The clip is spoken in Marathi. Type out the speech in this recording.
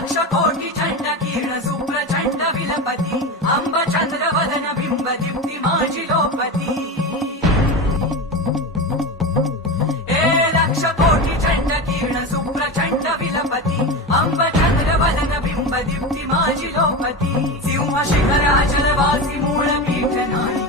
लक्ष कोटी चंड किरण सुप्रचंड विलपती अंब चंद्र वदन बिंब दीप्ती माझी लोपती लक्ष कोटी चंड किरण सुप्रचंड विलपती अंब चंद्र वदन बिंब दीप्ती माझी लोपती सिंह शिखराचल वासी मूळ पीठ नाही